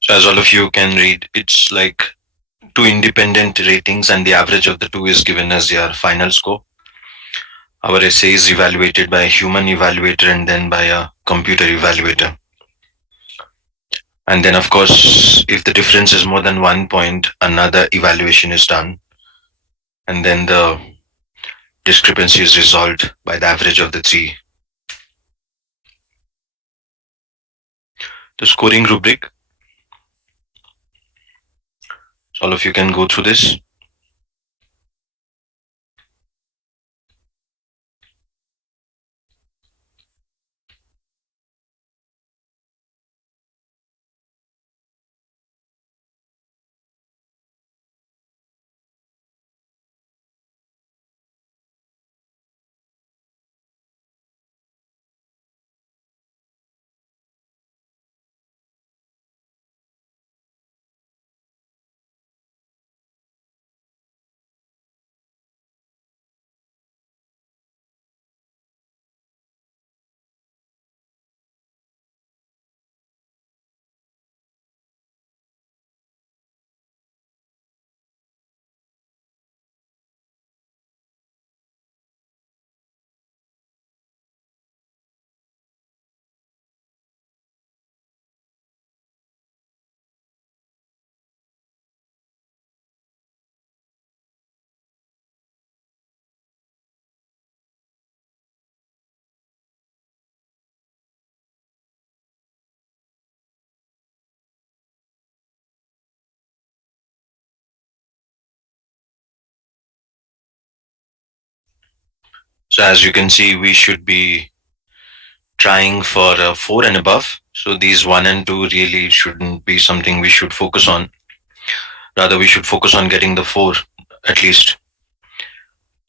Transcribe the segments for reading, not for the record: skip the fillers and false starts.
So as all of you can read, it's like two independent ratings and the average of the two is given as your final score. Our essay is evaluated by a human evaluator and then by a computer evaluator. And then of course, if the difference is more than 1 point, another evaluation is done. And then the discrepancy is resolved by the average of the three. The scoring rubric. So all of you can go through this. So as you can see, we should be trying for 4 and above. So these 1 and 2 really shouldn't be something we should focus on. Rather, we should focus on getting the 4 at least.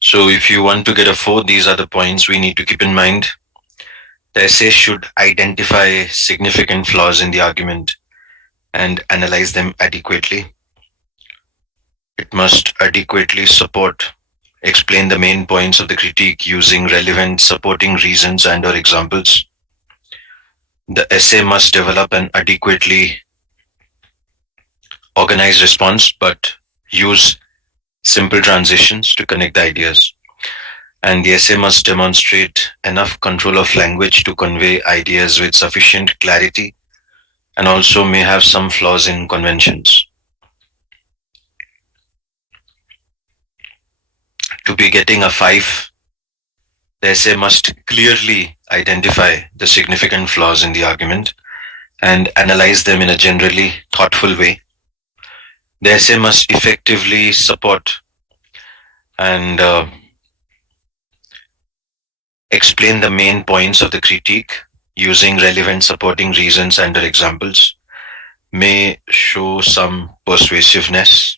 So if you want to get a 4, these are the points we need to keep in mind. The essay should identify significant flaws in the argument and analyze them adequately. It must adequately support, explain the main points of the critique using relevant supporting reasons and or examples. The essay must develop an adequately organized response, but use simple transitions to connect the ideas. And the essay must demonstrate enough control of language to convey ideas with sufficient clarity and also may have some flaws in conventions. To be getting a 5, the essay must clearly identify the significant flaws in the argument and analyze them in a generally thoughtful way. The essay must effectively support and explain the main points of the critique using relevant supporting reasons and or examples, may show some persuasiveness.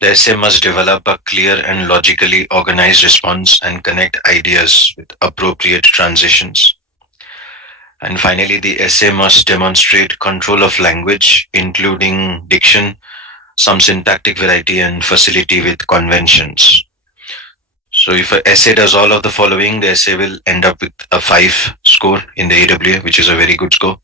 The essay must develop a clear and logically organized response and connect ideas with appropriate transitions. And finally, the essay must demonstrate control of language, including diction, some syntactic variety, and facility with conventions. So if an essay does all of the following, the essay will end up with a 5 score in the AWA, which is a very good score.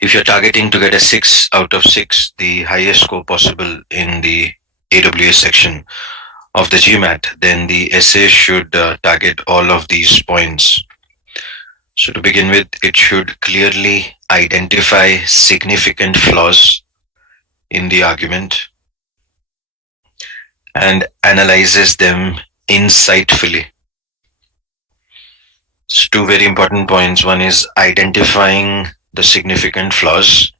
If you're targeting to get a 6 out of 6, the highest score possible in the AWA section of the GMAT, then the essay should target all of these points. So to begin with, it should clearly identify significant flaws in the argument and analyzes them insightfully. So two very important points. One is identifying the significant flaws,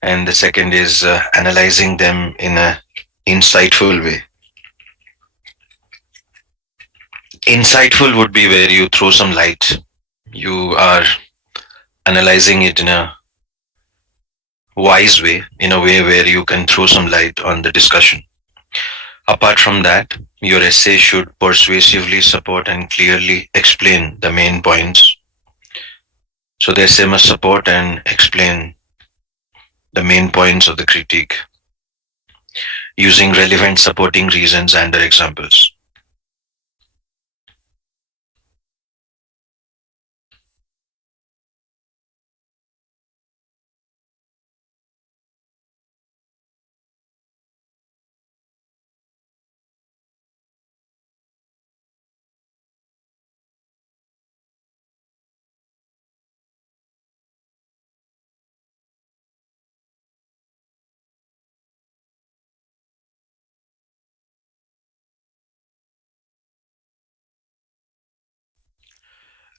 and the second is analyzing them in a insightful way. Insightful would be where you throw some light. You are analyzing it in a wise way, in a way where you can throw some light on the discussion. Apart from that, your essay should persuasively support and clearly explain the main points. So the essay must support and explain the main points of the critique using relevant supporting reasons and their examples.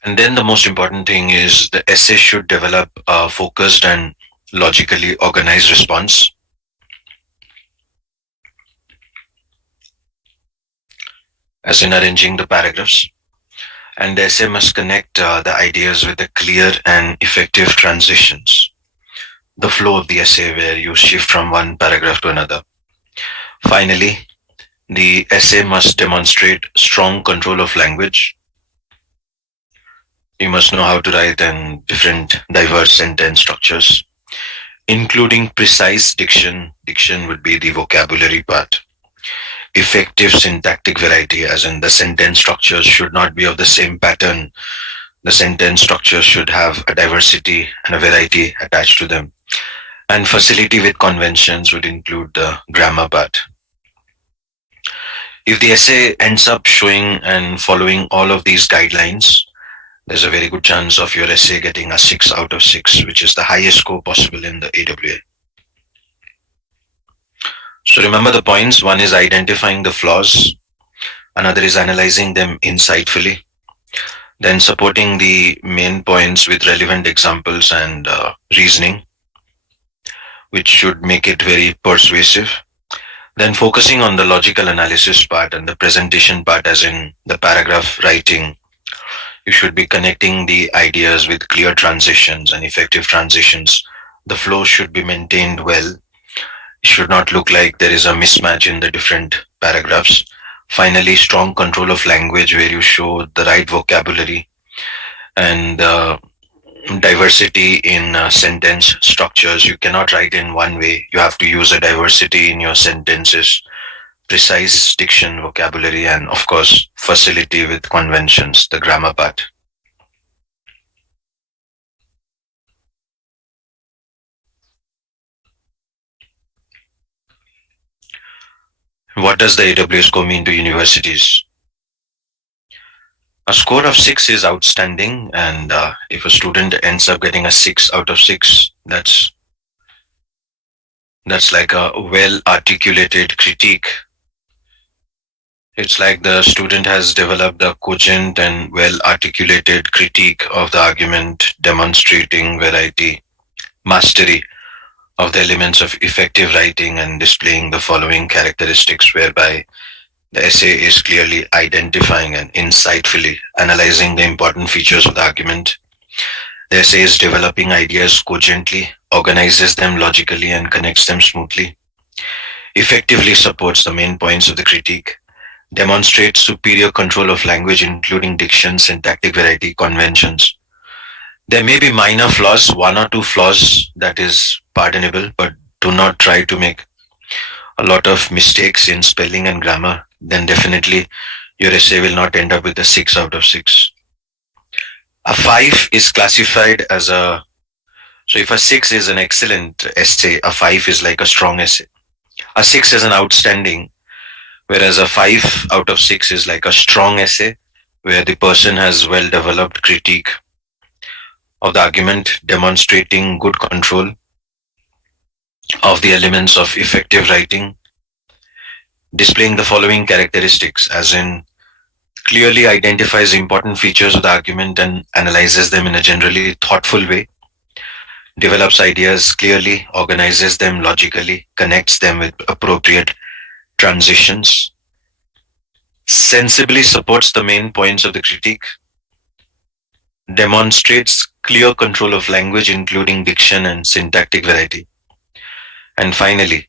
And then the most important thing is the essay should develop a focused and logically organized response, as in arranging the paragraphs. And the essay must connect the ideas with the clear and effective transitions. The flow of the essay, where you shift from one paragraph to another. Finally, the essay must demonstrate strong control of language. You must know how to write in different diverse sentence structures, including precise diction. Diction would be the vocabulary part. Effective syntactic variety, as in the sentence structures should not be of the same pattern. The sentence structures should have a diversity and a variety attached to them. And facility with conventions would include the grammar part. If the essay ends up showing and following all of these guidelines, there's a very good chance of your essay getting a 6 out of 6, which is the highest score possible in the AWA. So remember the points. One is identifying the flaws, another is analyzing them insightfully, then supporting the main points with relevant examples and reasoning, which should make it very persuasive. Then focusing on the logical analysis part and the presentation part, as in the paragraph writing. You should be connecting the ideas with clear transitions and effective transitions. The flow should be maintained well. It should not look like there is a mismatch in the different paragraphs. Finally, strong control of language, where you show the right vocabulary and diversity in sentence structures. You cannot write in one way. You have to use a diversity in your sentences, precise diction, vocabulary, and of course, facility with conventions, the grammar part. What does the AWA score mean to universities? A score of 6 is outstanding, and if a student ends up getting a 6 out of 6, that's like a well articulated critique. It's like the student has developed a cogent and well articulated critique of the argument, demonstrating variety, mastery of the elements of effective writing, and displaying the following characteristics, whereby the essay is clearly identifying and insightfully analyzing the important features of the argument. The essay is developing ideas cogently, organizes them logically, and connects them smoothly. Effectively supports the main points of the critique. Demonstrates superior control of language, including diction, syntactic variety, conventions. There may be minor flaws, one or two flaws that is pardonable, but do not try to make a lot of mistakes in spelling and grammar. Then definitely your essay will not end up with a 6 out of 6. A 5 is classified as a, so if a 6 is an excellent essay, a 5 is like a strong essay. A 6 is an outstanding, whereas a 5 out of 6 is like a strong essay, where the person has well developed critique of the argument, demonstrating good control of the elements of effective writing, displaying the following characteristics, as in clearly identifies important features of the argument and analyzes them in a generally thoughtful way, develops ideas clearly, organizes them logically, connects them with appropriate transitions, sensibly supports the main points of the critique, demonstrates clear control of language, including diction and syntactic variety, and finally,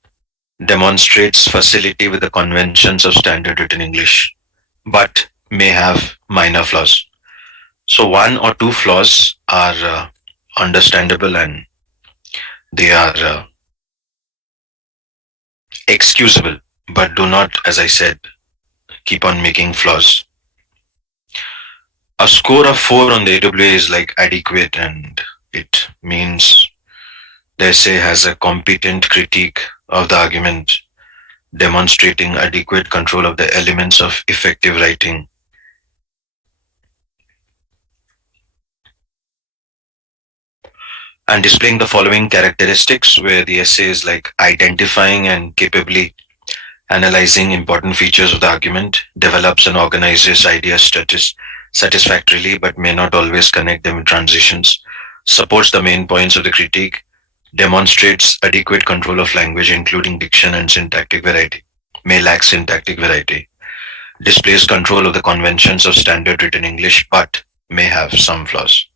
demonstrates facility with the conventions of standard written English, but may have minor flaws. So one or two flaws are understandable, and they are excusable, but do not, as I said, keep on making flaws. A score of 4 on the AWA is like adequate, and it means the essay has a competent critique of the argument, demonstrating adequate control of the elements of effective writing. And displaying the following characteristics, where the essay is like identifying and capably analyzing important features of the argument, develops and organizes idea satisfactorily but may not always connect them in transitions, supports the main points of the critique, demonstrates adequate control of language, including diction and syntactic variety, may lack syntactic variety, displays control of the conventions of standard written English but may have some flaws.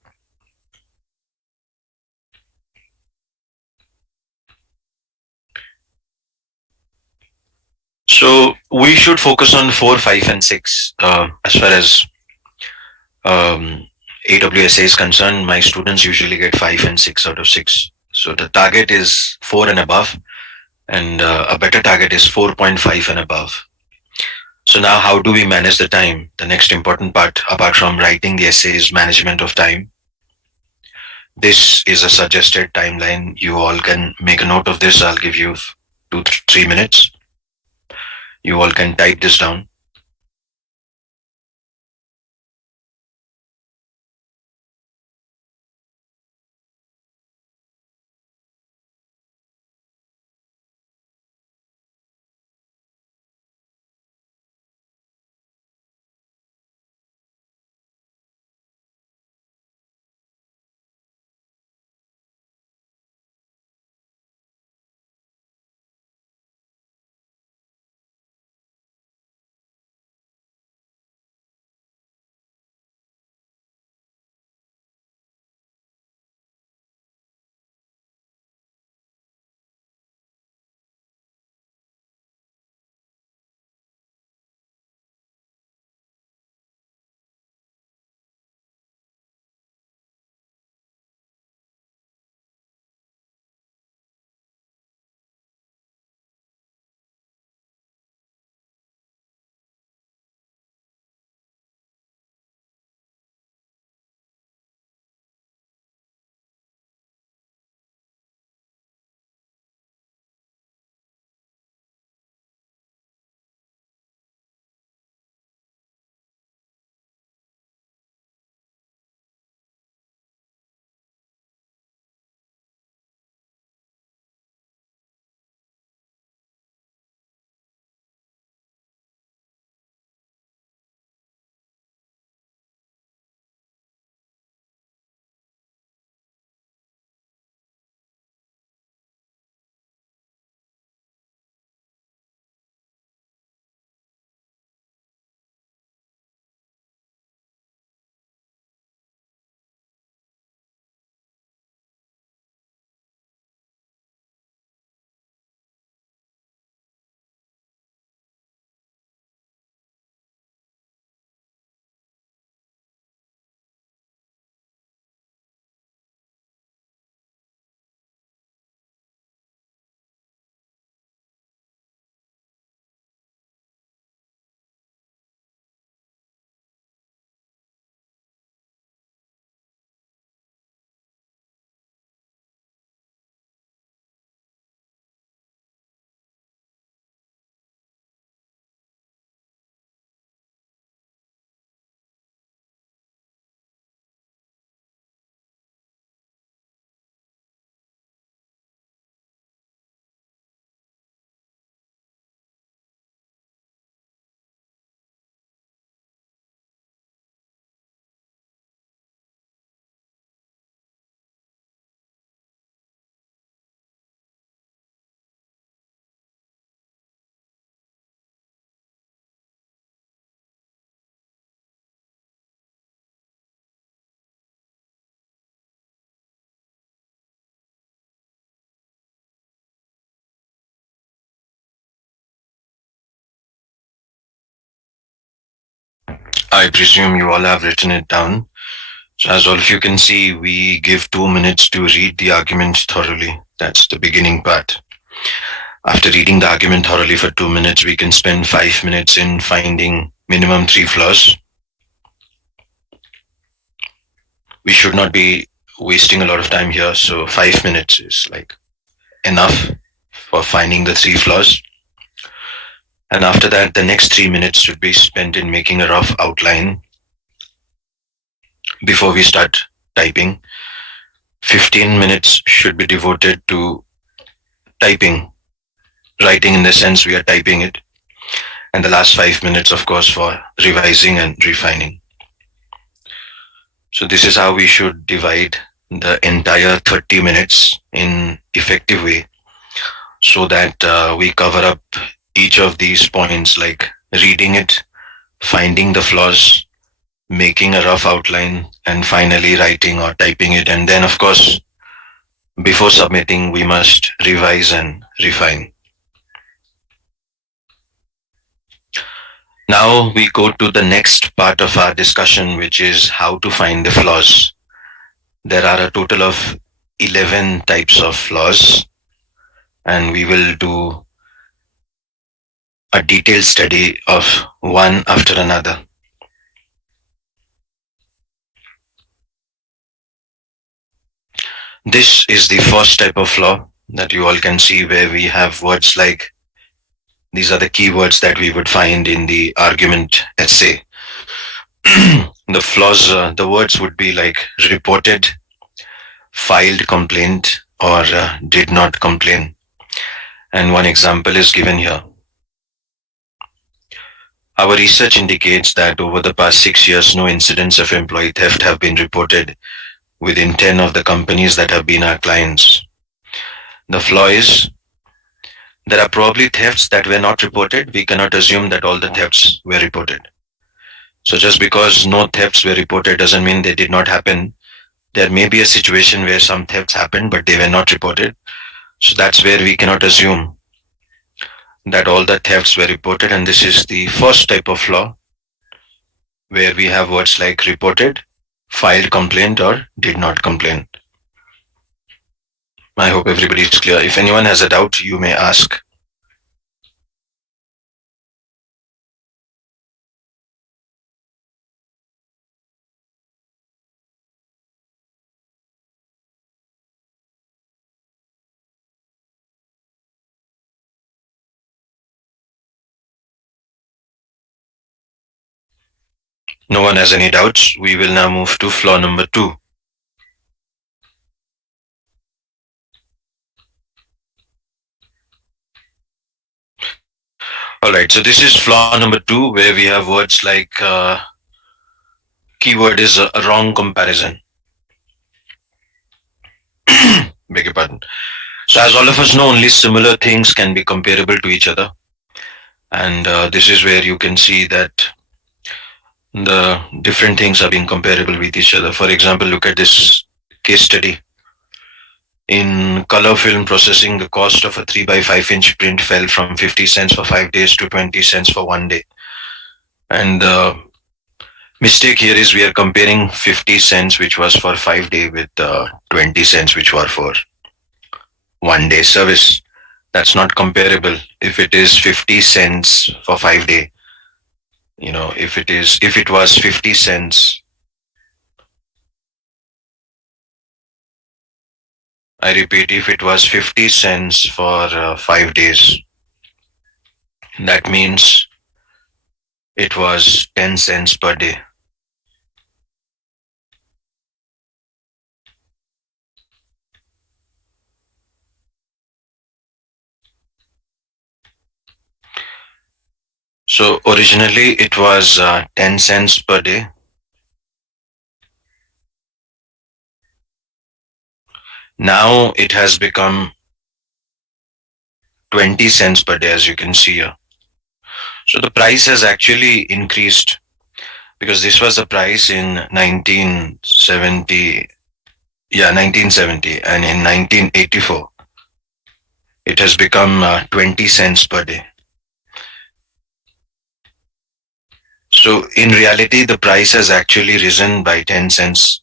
So we should focus on 4, 5, and 6 as far as AWSA is concerned. My students usually get 5 and 6 out of 6. So the target is 4 and above, and a better target is 4.5 and above. So now, how do we manage the time? The next important part, apart from writing the essay, is management of time. This is a suggested timeline. You all can make a note of this. I'll give you 2 3 minutes. You all can type this down. I presume you all have written it down. So as all of you can see, we give 2 minutes to read the argument thoroughly. That's the beginning part. After reading the argument thoroughly for 2 minutes, we can spend 5 minutes in finding minimum 3 flaws. We should not be wasting a lot of time here. So 5 minutes is like enough for finding the 3 flaws. And after that, the next 3 minutes should be spent in making a rough outline before we start typing. 15 minutes should be devoted to typing, writing in the sense we are typing it. And the last 5 minutes, of course, for revising and refining. So this is how we should divide the entire 30 minutes in effective way, so that we cover up each of these points, like reading it, finding the flaws, making a rough outline, and finally writing or typing it. And then, of course, before submitting, we must revise and refine. Now we go to the next part of our discussion, which is how to find the flaws. There are a total of 11 types of flaws, and we will do a detailed study of one after another. This is the first type of flaw that you all can see, where we have words like, these are the keywords that we would find in the argument essay. The flaws, the words would be like reported, filed complaint, or did not complain. And one example is given here. Our research indicates that over the past 6 years, no incidents of employee theft have been reported within 10 of the companies that have been our clients. The flaw is, there are probably thefts that were not reported. We cannot assume that all the thefts were reported. So just because no thefts were reported doesn't mean they did not happen. There may be a situation where some thefts happened, but they were not reported. So that's where we cannot assume that all the thefts were reported. And this is the first type of flaw, where we have words like reported, filed complaint, or did not complain. I hope everybody is clear. If anyone has a doubt, you may ask. No one has any doubts. We will now move to flaw number 2. All right, so this is flaw number 2, where we have words like keyword is a wrong comparison. Beg your pardon. So as all of us know, only similar things can be comparable to each other. And this is where you can see that the different things are being comparable with each other. For example, look at this case study. In color film processing, the cost of a 3 by 5 inch print fell from 50 cents for 5 days to 20 cents for 1 day. And the mistake here is we are comparing 50 cents, which was for 5 day, with 20 cents, which were for 1 day service. That's not comparable. If it is 50 cents for 5 day, if it was 50 cents, I repeat, if it was 50 cents for 5 days, that means it was 10 cents per day. So originally it was 10 cents per day. Now it has become 20 cents per day, as you can see here. So the price has actually increased, because this was the price in 1970. Yeah, 1970. And in 1984, it has become 20 cents per day. So in reality, the price has actually risen by 10 cents.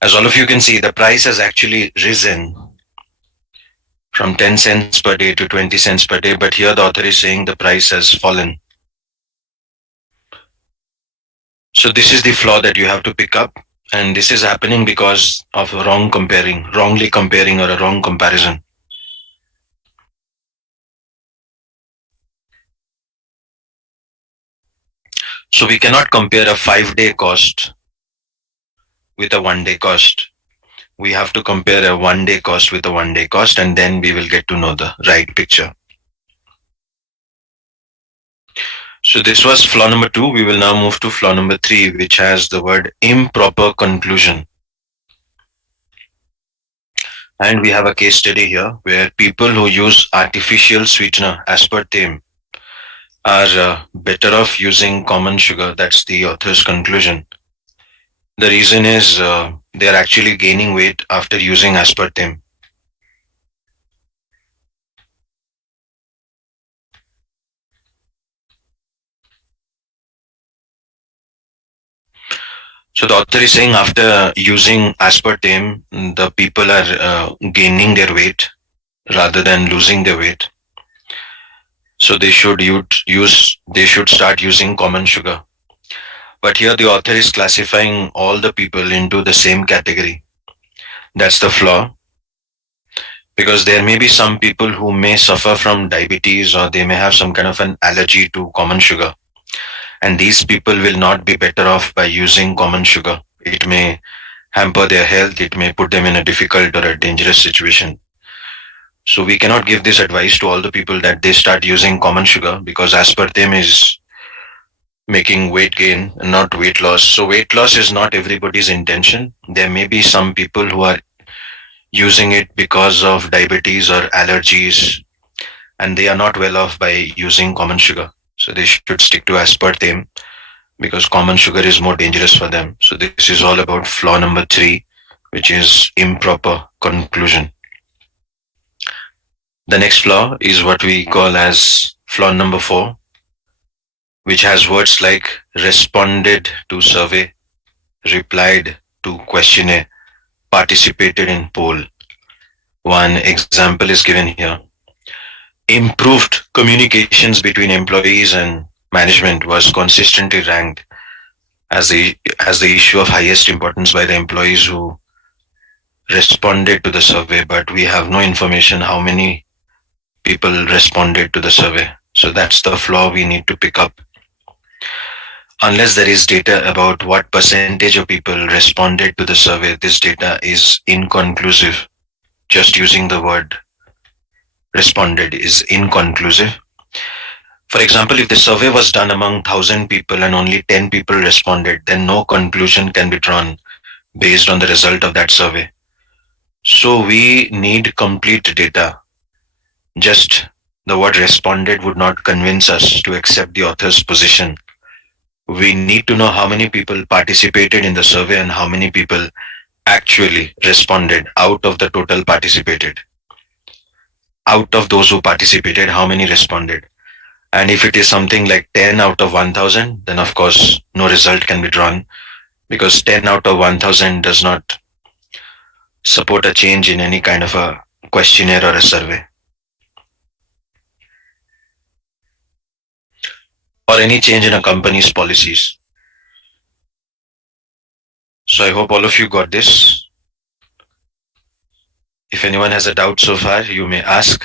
As all of you can see, the price has actually risen from 10 cents per day to 20 cents per day. But here the author is saying the price has fallen. So this is the flaw that you have to pick up. And this is happening because of wrongly comparing, or a wrong comparison. So we cannot compare a 5 day cost with a 1 day cost. We have to compare a 1 day cost with a 1 day cost, and then we will get to know the right picture. So this was flaw number two. We will now move to flaw number three, which has the word improper conclusion. And we have a case study here where people who use artificial sweetener aspartame are better off using common sugar. That's the author's conclusion. The reason is they are actually gaining weight after using aspartame. So the author is saying after using aspartame, the people are gaining their weight rather than losing their weight. So they should start using common sugar. But here the author is classifying all the people into the same category. That's the flaw, because there may be some people who may suffer from diabetes or they may have some kind of an allergy to common sugar, and these people will not be better off by using common sugar. It may hamper their health, it may put them in a difficult or a dangerous situation. So we cannot give this advice to all the people that they start using common sugar, because aspartame is making weight gain and not weight loss. So weight loss is not everybody's intention. There may be some people who are using it because of diabetes or allergies, and they are not well off by using common sugar. So they should stick to aspartame because common sugar is more dangerous for them. So this is all about flaw number three, which is improper conclusion. The next flaw is what we call as flaw number four, which has words like responded to survey, replied to questionnaire, participated in poll. One example is given here. Improved communications between employees and management was consistently ranked as the issue of highest importance by the employees who responded to the survey, but we have no information how many people responded to the survey. So that's the flaw we need to pick up. Unless there is data about what percentage of people responded to the survey, this data is inconclusive. Just using the word responded is inconclusive. For example, if the survey was done among 1,000 people and only 10 people responded, then no conclusion can be drawn based on the result of that survey. So we need complete data. Just the word responded would not convince us to accept the author's position. We need to know how many people participated in the survey and how many people actually responded out of the total participated. Out of those who participated, how many responded? And if it is something like 10 out of 1,000, then of course no result can be drawn, because 10 out of 1,000 does not support a change in any kind of a questionnaire or a survey, or any change in a company's policies. So I hope all of you got this. If anyone has a doubt so far, you may ask.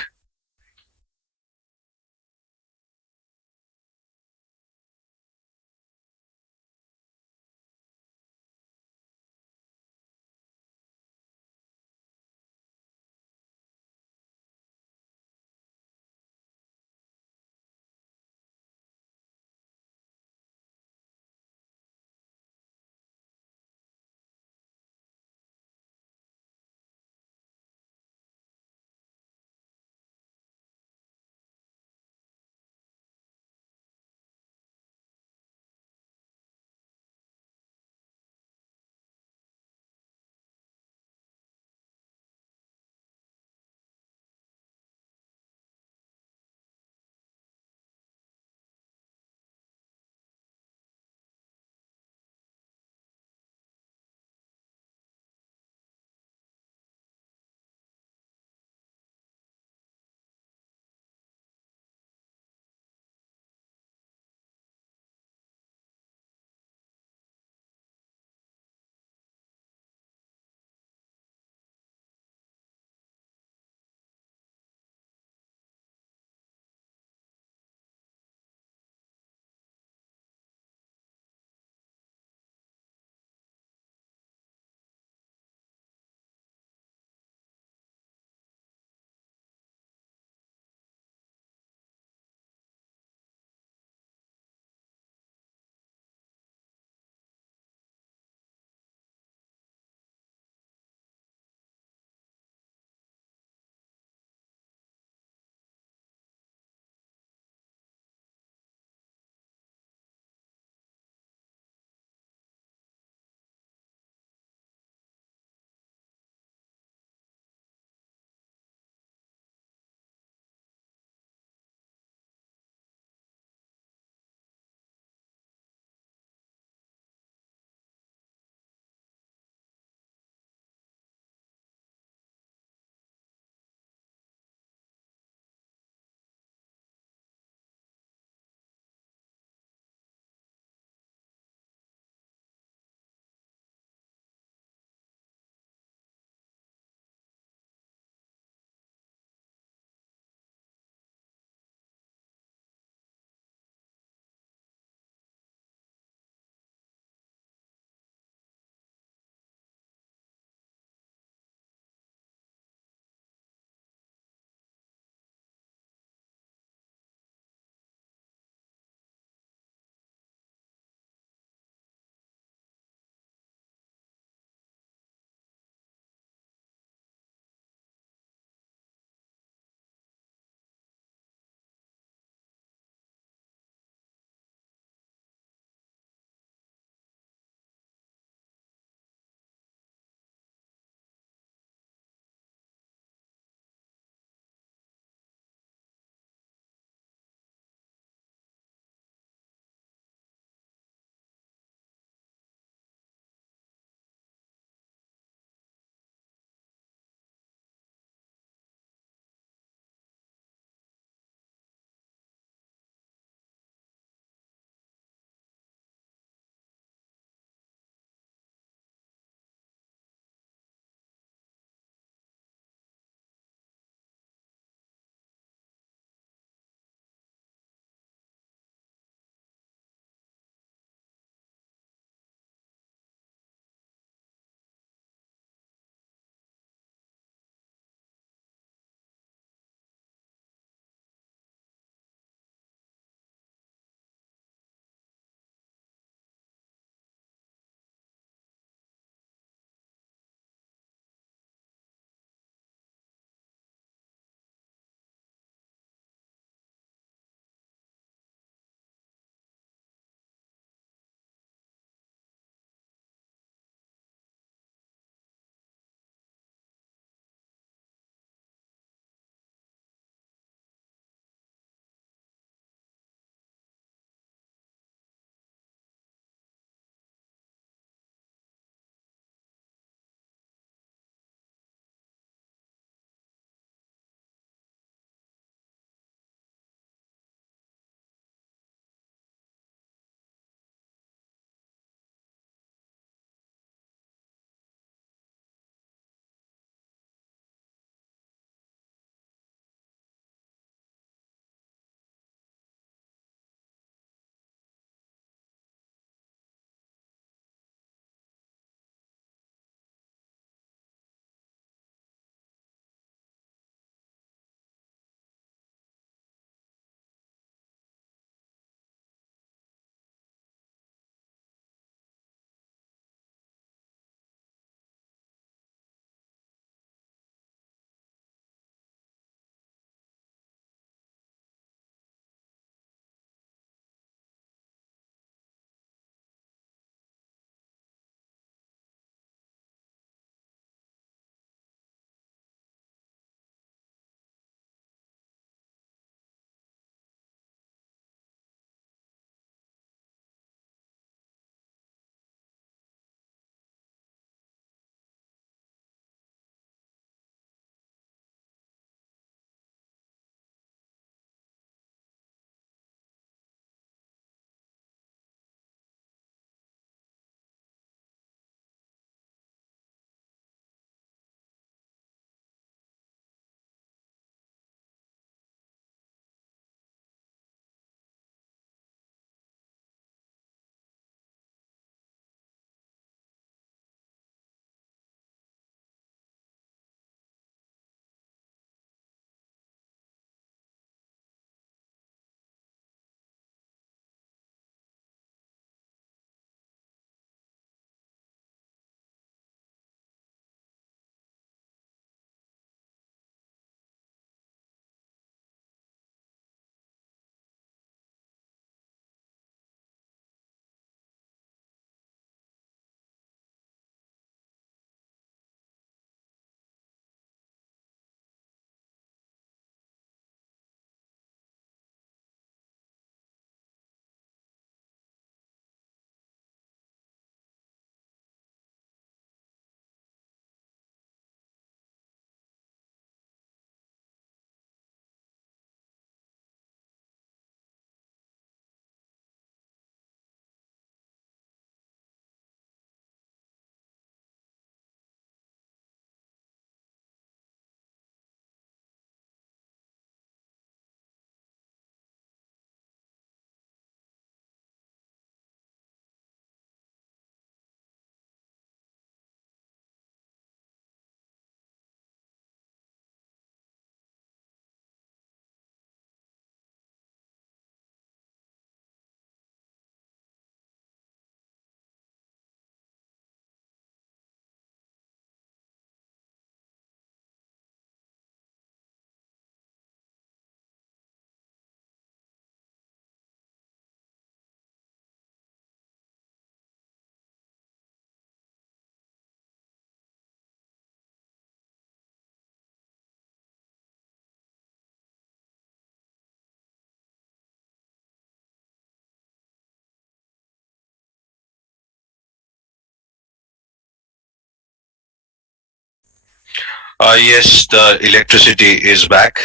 Yes, the electricity is back.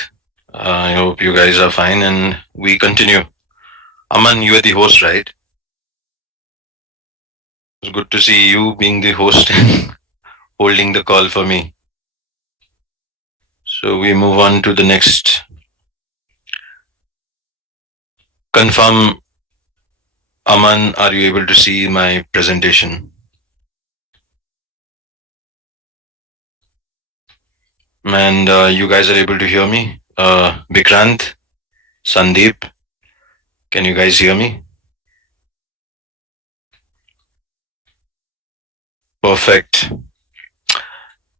I hope you guys are fine and we continue. Aman, you are the host, right? It's good to see you being the host and holding the call for me. So we move on to the next. Confirm, Aman, are you able to see my presentation? And you guys are able to hear me? Vikrant, Sandeep, can you guys hear me? Perfect.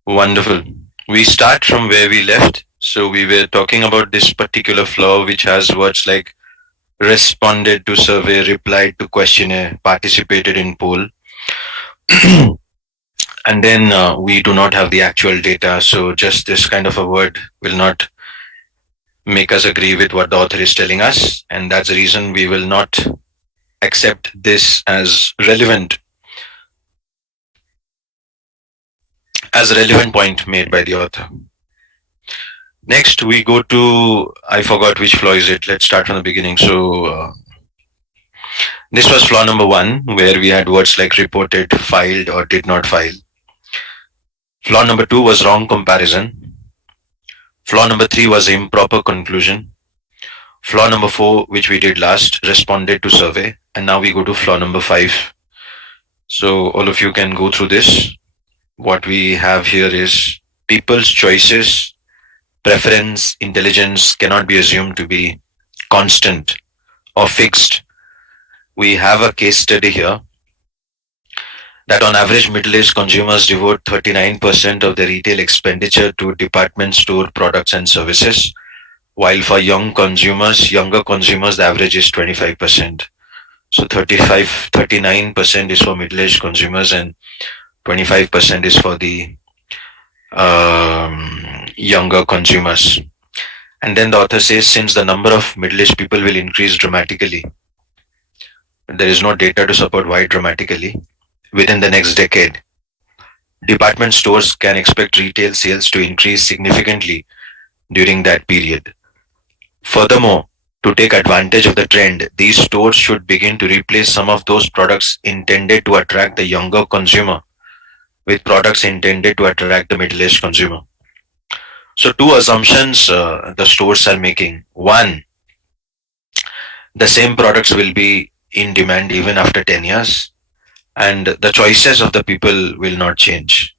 Wonderful. We start from where we left. So we were talking about this particular flaw which has words like responded to survey, replied to questionnaire, participated in poll, and then we do not have the actual data. So just this kind of a word will not make us agree with what the author is telling us, and that's the reason we will not accept this as relevant point made by the author. Next, we go to I forgot which flaw is it. Let's start from the beginning. So this was flaw number one, where we had words like reported, filed, or did not file. Flaw number two was wrong comparison. Flaw number three was improper conclusion. Flaw number four, which we did last, responded to survey. And now we go to flaw number five. So all of you can go through this. What we have here is people's choices, preference, intelligence cannot be assumed to be constant or fixed. We have a case study here that on average middle-aged consumers devote 39% of their retail expenditure to department store products and services, while for younger consumers, the average is 25%. So 39% is for middle-aged consumers and 25% is for the younger consumers. And then the author says, since the number of middle-aged people will increase dramatically, there is no data to support why dramatically, within the next decade, department stores can expect retail sales to increase significantly during that period. Furthermore, to take advantage of the trend, these stores should begin to replace some of those products intended to attract the younger consumer with products intended to attract the middle aged consumer. So, two assumptions the stores are making. One, the same products will be in demand even after 10 years, and the choices of the people will not change.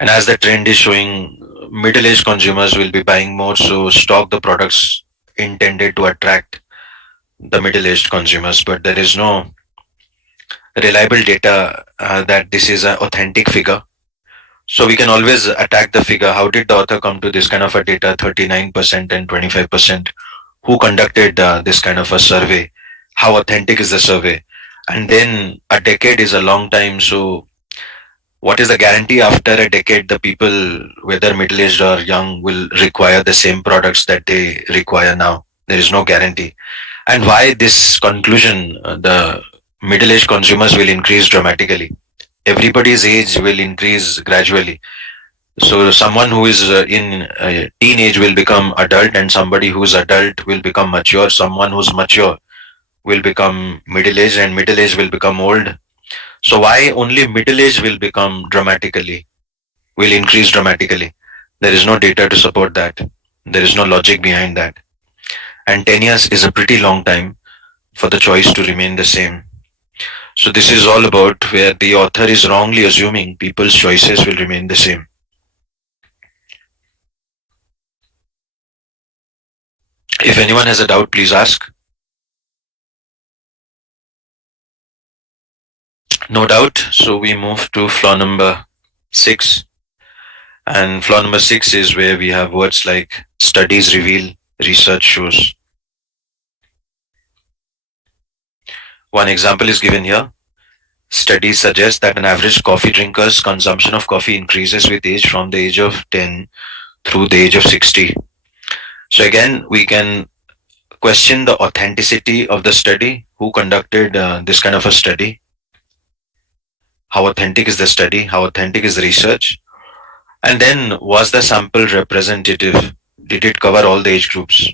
And as the trend is showing, middle aged consumers will be buying more, so stock the products intended to attract the middle aged consumers. But there is no reliable data that this is an authentic figure. So we can always attack the figure. How did the author come to this kind of a data, 39% and 25%? Who conducted this kind of a survey? How authentic is the survey? And then a decade is a long time. So what is the guarantee after a decade the people, whether middle aged or young, will require the same products that they require now? There is no guarantee. And why this conclusion, the middle aged consumers will increase dramatically? Everybody's age will increase gradually. So someone who is in teenage will become adult, and somebody who is adult will become mature. Someone who's mature will become middle aged, and middle age will become old. So why only middle age will become dramatically, will increase dramatically? There is no data to support that. There is no logic behind that. And 10 years is a pretty long time for the choice to remain the same. So this is all about where the author is wrongly assuming people's choices will remain the same. If anyone has a doubt, please ask. No doubt. So we move to flaw number six. And flaw number six is where we have words like studies reveal, research shows. One example is given here. Studies suggest that an average coffee drinker's consumption of coffee increases with age from the age of 10 through the age of 60. So again, we can question the authenticity of the study. Who conducted this kind of a study? How authentic is the study? How authentic is the research? And then, was the sample representative? Did it cover all the age groups?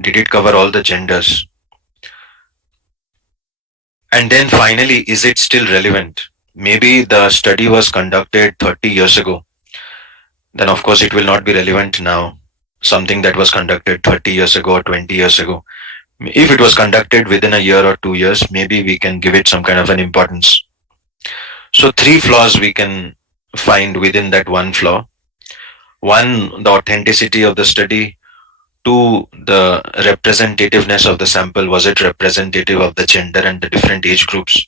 Did it cover all the genders? And then finally, is it still relevant? Maybe the study was conducted 30 years ago. Then, of course, it will not be relevant now. Something that was conducted 30 years ago or 20 years ago. If it was conducted within a year or 2 years, maybe we can give it some kind of an importance. So, three flaws we can find within that one flaw. One, the authenticity of the study. Two, the representativeness of the sample. Was it representative of the gender and the different age groups?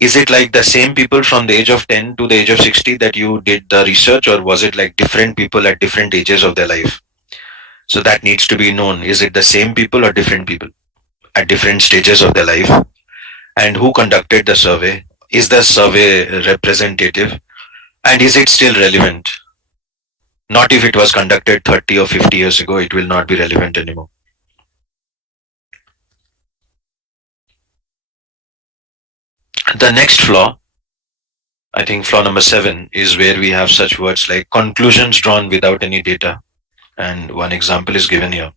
Is it like the same people from the age of 10 to the age of 60 that you did the research, or was it like different people at different ages of their life? So that needs to be known. Is it the same people or different people at different stages of their life? And who conducted the survey? Is the survey representative? And is it still relevant? Not if it was conducted 30 or 50 years ago, it will not be relevant anymore. The next flaw, I think flaw number 7, is where we have such words like conclusions drawn without any data. And one example is given here.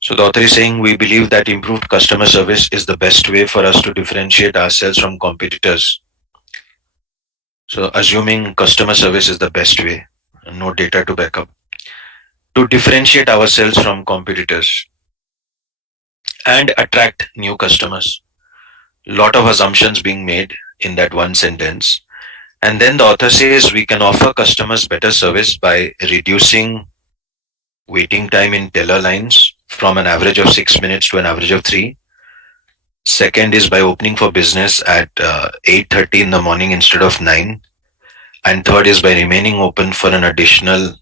So the author is saying we believe that improved customer service is the best way for us to differentiate ourselves from competitors. So assuming customer service is the best way, and no data to back up, to differentiate ourselves from competitors and attract new customers. Lot of assumptions being made in that one sentence. And then the author says we can offer customers better service by reducing waiting time in teller lines from an average of 6 minutes to an average of 3. Second is by opening for business at 8:30 in the morning instead of 9. And third is by remaining open for an additional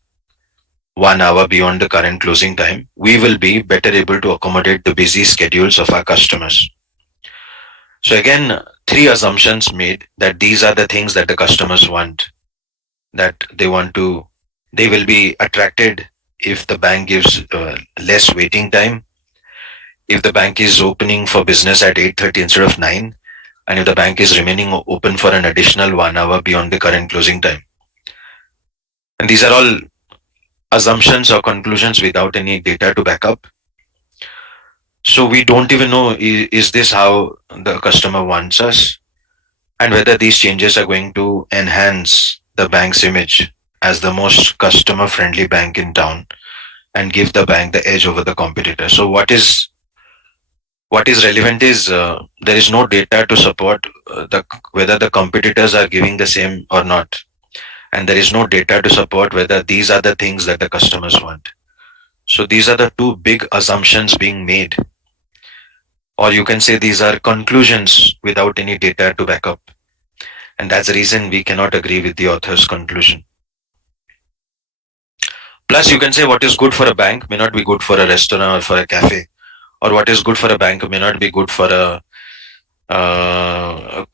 1 hour beyond the current closing time. We will be better able to accommodate the busy schedules of our customers. So again, three assumptions made that these are the things that the customers want, that they will be attracted if the bank gives less waiting time, if the bank is opening for business at 8:30 instead of 9, and if the bank is remaining open for an additional 1 hour beyond the current closing time. And these are all assumptions or conclusions without any data to back up. So we don't even know, is this how the customer wants us, and whether these changes are going to enhance the bank's image as the most customer friendly bank in town and give the bank the edge over the competitor. So what is relevant is there is no data to support whether the competitors are giving the same or not, and there is no data to support whether these are the things that the customers want. So these are the two big assumptions being made, or you can say these are conclusions without any data to back up, and that's the reason we cannot agree with the author's conclusion. Plus, you can say what is good for a bank may not be good for a restaurant or for a cafe, or what is good for a bank may not be good for a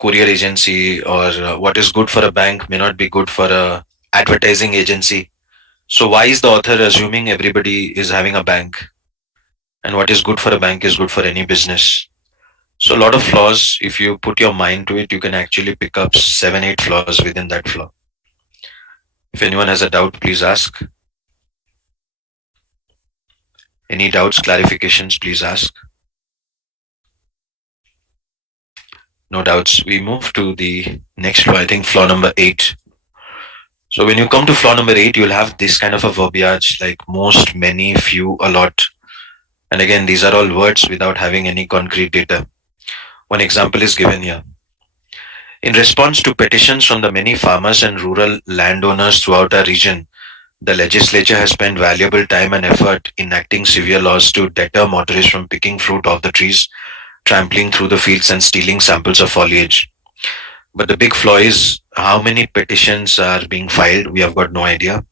courier agency, or what is good for a bank may not be good for a advertising agency. So why is the author assuming everybody is having a bank, and what is good for a bank is good for any business? So a lot of flaws, if you put your mind to it, you can actually pick up 7, 8 flaws within that flaw. If anyone has a doubt, please ask. Any doubts, clarifications, please ask. No doubts. We move to the next flaw, I think flaw number 8. So when you come to flaw number 8, you'll have this kind of a verbiage like most, many, few, a lot. And again, these are all words without having any concrete data. One example is given here. In response to petitions from the many farmers and rural landowners throughout our region, the legislature has spent valuable time and effort enacting severe laws to deter motorists from picking fruit off the trees, trampling through the fields, and stealing samples of foliage. But the big flaw is how many petitions are being filed. We have got no idea.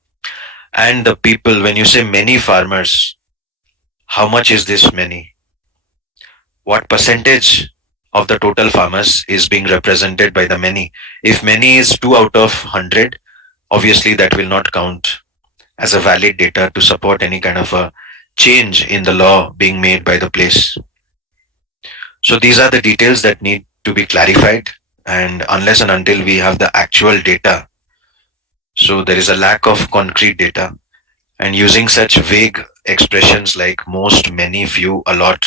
And the people, when you say many farmers, how much is this many? What percentage of the total farmers is being represented by the many? If many is 2 out of 100, obviously that will not count as a valid data to support any kind of a change in the law being made by the place. So these are the details that need to be clarified, and unless and until we have the actual data, So there is a lack of concrete data, and using such vague expressions like most, many, few, a lot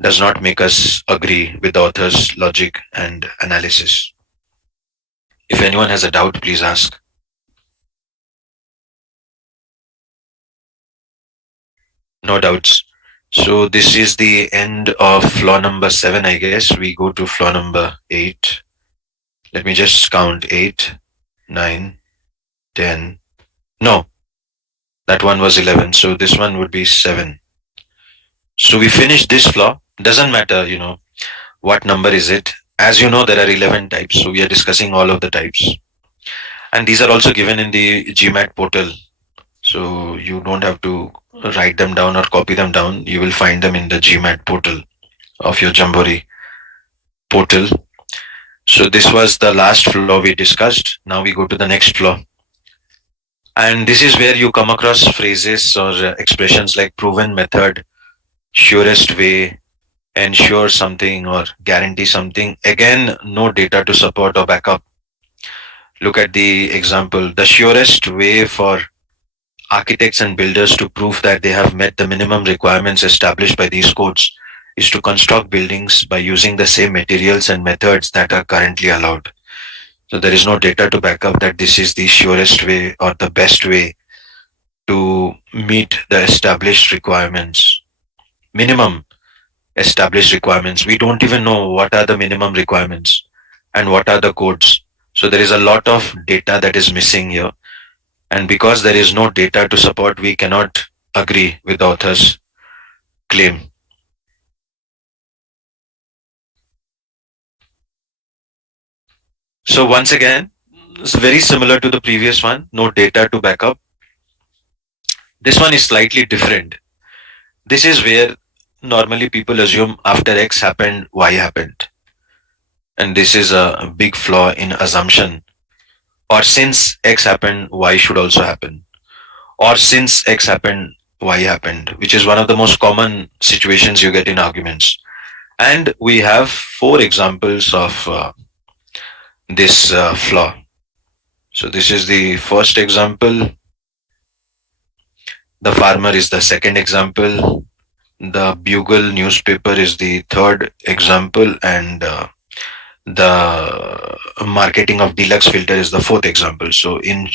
does not make us agree with the author's logic and analysis. If anyone has a doubt, please ask. No doubts. So this is the end of flaw number 7, I guess. We go to flaw number 8. Let me just count: 8, 9, 10. No, that one was 11. So this one would be 7. So we finished this flaw. Doesn't matter, what number is it. As you know, there are 11 types. So we are discussing all of the types. And these are also given in the GMAT portal. So you don't have to write them down or copy them down. You will find them in the GMAT portal of your Jamboree portal. So this was the last flaw we discussed. Now we go to the next flaw. And this is where you come across phrases or expressions like proven method, surest way, ensure something, or guarantee something. Again, no data to support or back up. Look at the example. The surest way for architects and builders to prove that they have met the minimum requirements established by these codes is to construct buildings by using the same materials and methods that are currently allowed. So there is no data to back up that this is the surest way or the best way to meet the established requirements. Minimum established requirements. We don't even know what are the minimum requirements and what are the codes. So there is a lot of data that is missing here. And because there is no data to support, we cannot agree with the author's claim. So once again, it's very similar to the previous one, no data to back up. This one is slightly different. This is where normally people assume after X happened, Y happened. And this is a big flaw in assumption. Or since X happened, Y should also happen. Or since X happened, Y happened, which is one of the most common situations you get in arguments. And we have 4 examples of this flaw. So this is the first example. The farmer is the second example. The Bugle newspaper is the third example, and the marketing of deluxe filter is the fourth example. So in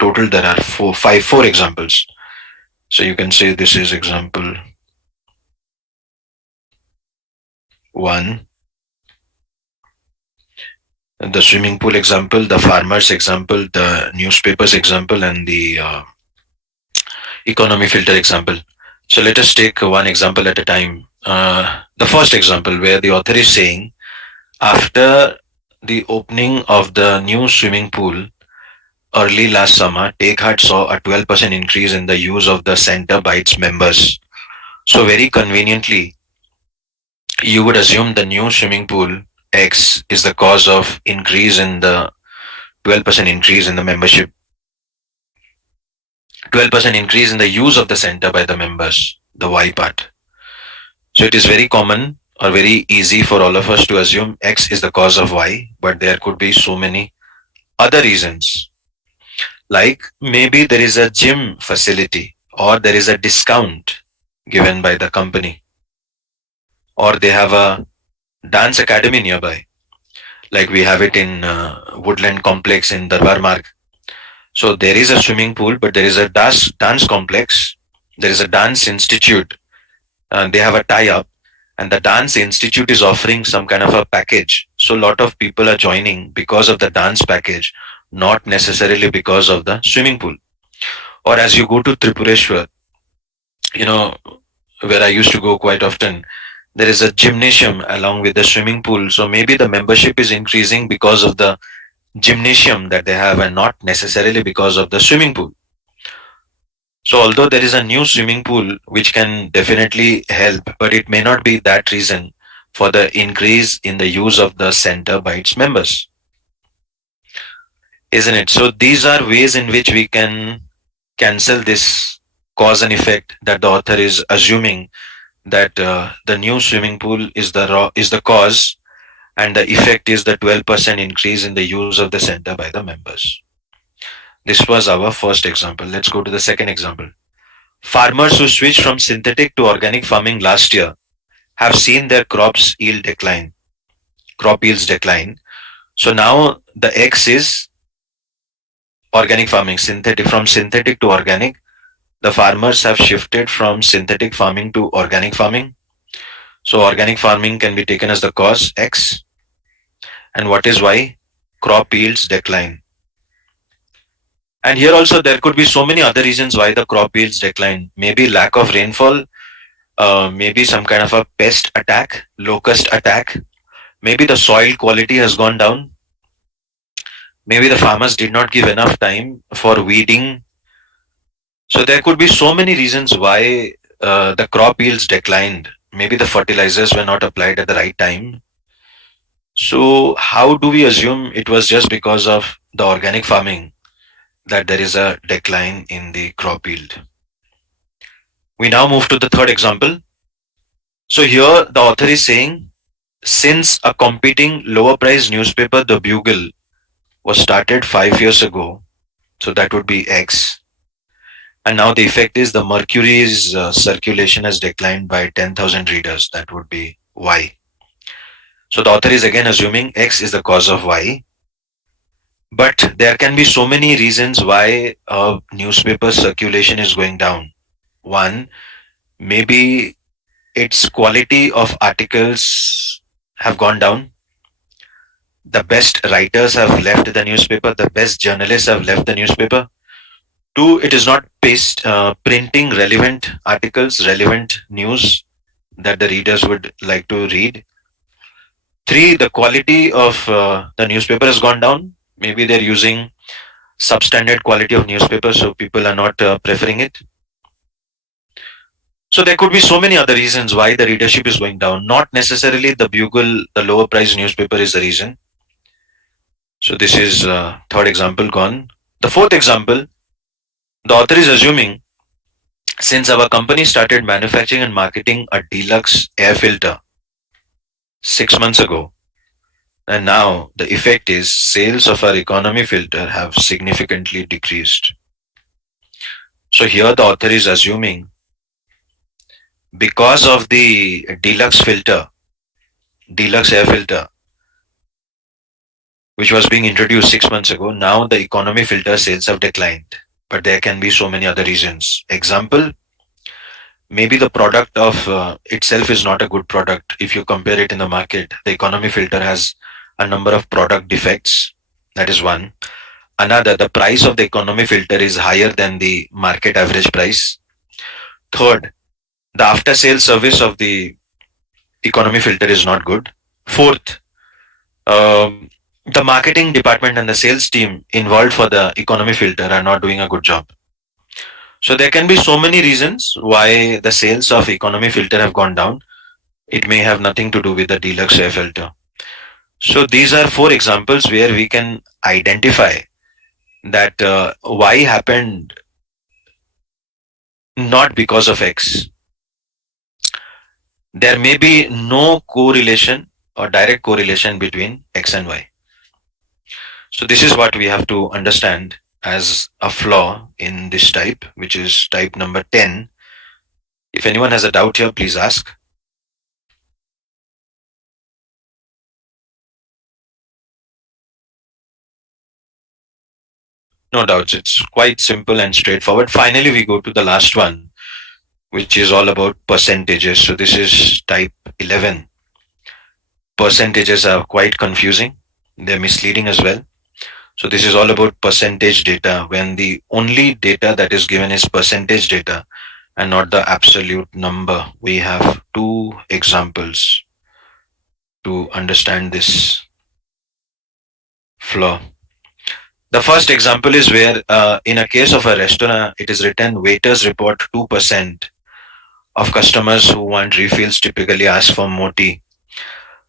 total, there are four examples. So you can say this is example 1, the swimming pool example, the farmers example, the newspapers example, and the economy filter example. So let us take one example at a time. The first example, where the author is saying, after the opening of the new swimming pool early last summer, Take Heart saw a 12% increase in the use of the center by its members. So very conveniently, you would assume the new swimming pool X is the cause of increase in the 12% increase in the membership, 12% increase in the use of the center by the members, the Y part. So it is very common or very easy for all of us to assume X is the cause of Y, but there could be so many other reasons. Like maybe there is a gym facility, or there is a discount given by the company, or they have a dance academy nearby, like we have it in Woodland Complex in Darbar Marg. So there is a swimming pool, but there is a dance complex, there is a dance institute, and they have a tie-up, and the dance institute is offering some kind of a package. So a lot of people are joining because of the dance package, not necessarily because of the swimming pool. Or as you go to Tripureshwar, where I used to go quite often, there is a gymnasium along with the swimming pool. So maybe the membership is increasing because of the gymnasium that they have and not necessarily because of the swimming pool. So although there is a new swimming pool which can definitely help, but it may not be that reason for the increase in the use of the center by its members. Isn't it? So these are ways in which we can cancel this cause and effect that the author is assuming that the new swimming pool is the cause, and the effect is the 12% increase in the use of the center by the members. This was our first example. Let's go to the second example. Farmers who switched from synthetic to organic farming last year have seen their crop yields decline. So now the X is organic farming, synthetic from synthetic to organic. The farmers have shifted from synthetic farming to organic farming. So organic farming can be taken as the cause X. And what is Y? Crop yields decline. And here also there could be so many other reasons why the crop yields decline. Maybe lack of rainfall, maybe some kind of a pest attack, locust attack. Maybe the soil quality has gone down. Maybe the farmers did not give enough time for weeding. So there could be so many reasons why the crop yields declined. Maybe the fertilizers were not applied at the right time. So how do we assume it was just because of the organic farming that there is a decline in the crop yield? We now move to the third example. So here the author is saying, since a competing lower price newspaper, The Bugle, was started 5 years ago, so that would be X, and now the effect is the Mercury's circulation has declined by 10,000 readers, that would be Y. So the author is again assuming X is the cause of Y, but there can be so many reasons why a newspaper circulation is going down. One, maybe its quality of articles have gone down. The best writers have left the newspaper, the best journalists have left the newspaper. Two, it is not printing relevant articles, relevant news that the readers would like to read. Three, the quality of the newspaper has gone down. Maybe they're using substandard quality of newspaper, so people are not preferring it. So there could be so many other reasons why the readership is going down. Not necessarily the Bugle, the lower price newspaper, is the reason. So this is third example gone. The fourth example, the author is assuming, since our company started manufacturing and marketing a deluxe air filter 6 months ago, and now the effect is sales of our economy filter have significantly decreased. So here the author is assuming, because of the deluxe air filter, which was being introduced 6 months ago, now the economy filter sales have declined. But there can be so many other reasons. Example, maybe the product of itself is not a good product. If you compare it in the market, the economy filter has a number of product defects. That is one. Another, the price of the economy filter is higher than the market average price. Third, the after sales service of the economy filter is not good. Fourth, the marketing department and the sales team involved for the economy filter are not doing a good job. So there can be so many reasons why the sales of economy filter have gone down. It may have nothing to do with the deluxe air filter. So these are four examples where we can identify that Y happened not because of X. There may be no correlation or direct correlation between X and Y. So this is what we have to understand as a flaw in this type, which is type number 10. If anyone has a doubt here, please ask. No doubts, it's quite simple and straightforward. Finally, we go to the last one, which is all about percentages. So this is type 11. Percentages are quite confusing. They're misleading as well. So this is all about percentage data, when the only data that is given is percentage data and not the absolute number. We have two examples to understand this flaw. The first example is where in a case of a restaurant, it is written waiters report 2% of customers who want refills typically ask for more tea.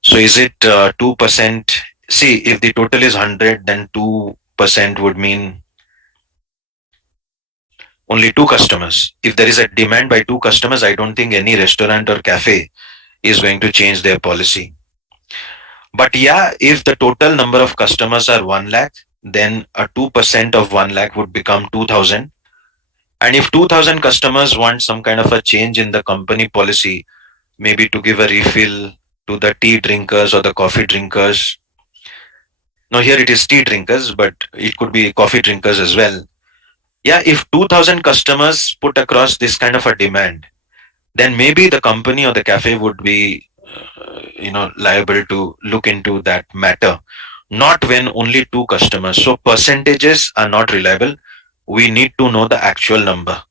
So is it 2%? See, if the total is 100, then 2% would mean only two customers. If there is a demand by two customers, I don't think any restaurant or cafe is going to change their policy. But yeah, if the total number of customers are 1 lakh, then a 2% of 1 lakh would become 2000. And if 2000 customers want some kind of a change in the company policy, maybe to give a refill to the tea drinkers or the coffee drinkers. Now, here it is tea drinkers, but it could be coffee drinkers as well. Yeah, if 2000 customers put across this kind of a demand, then maybe the company or the cafe would be, liable to look into that matter. Not when only two customers. So percentages are not reliable. We need to know the actual number.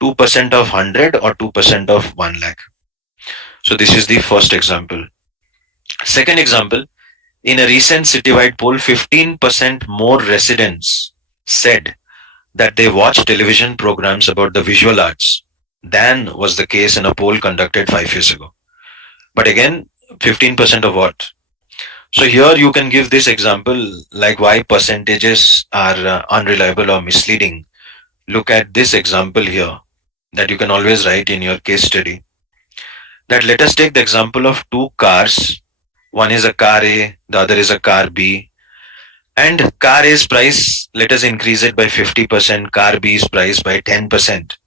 2% of 100 or 2% of 1 lakh. So this is the first example. Second example, in a recent citywide poll, 15% more residents said that they watch television programs about the visual arts than was the case in a poll conducted 5 years ago. But again, 15% of what? So here you can give this example like why percentages are unreliable or misleading. Look at this example here that you can always write in your case study. That let us take the example of two cars. One is a car A, the other is a car B. And car A's price, let us increase it by 50%, car B's price by 10%.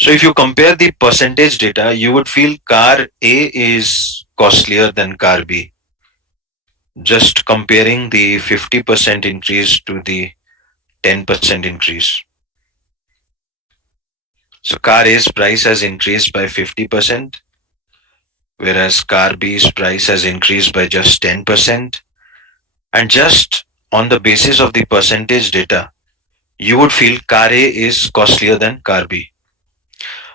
So if you compare the percentage data, you would feel car A is costlier than car B. Just comparing the 50% increase to the 10% increase. So car A's price has increased by 50%, whereas car B's price has increased by just 10%. And just on the basis of the percentage data, you would feel car A is costlier than car B.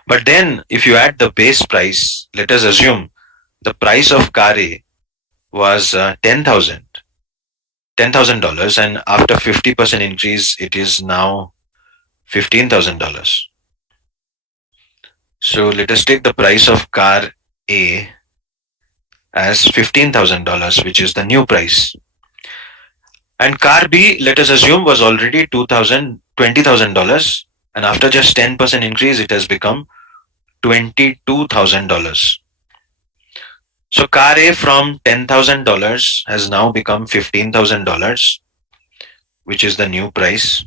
But then if you add the base price, let us assume the price of car A was 10,000 and after 50% increase it is now $15,000. So let us take the price of car A as $15,000, which is the new price. And car B, let us assume, was already $20,000, and after just 10% increase it has become $22,000. So car A from $10,000 has now become $15,000, which is the new price.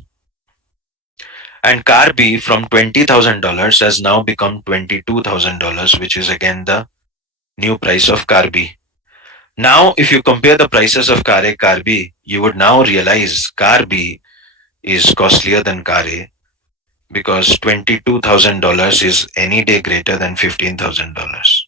And car B from $20,000 has now become $22,000, which is again the new price of car B. Now, if you compare the prices of car A, car B, you would now realize car B is costlier than car A because $22,000 is any day greater than $15,000.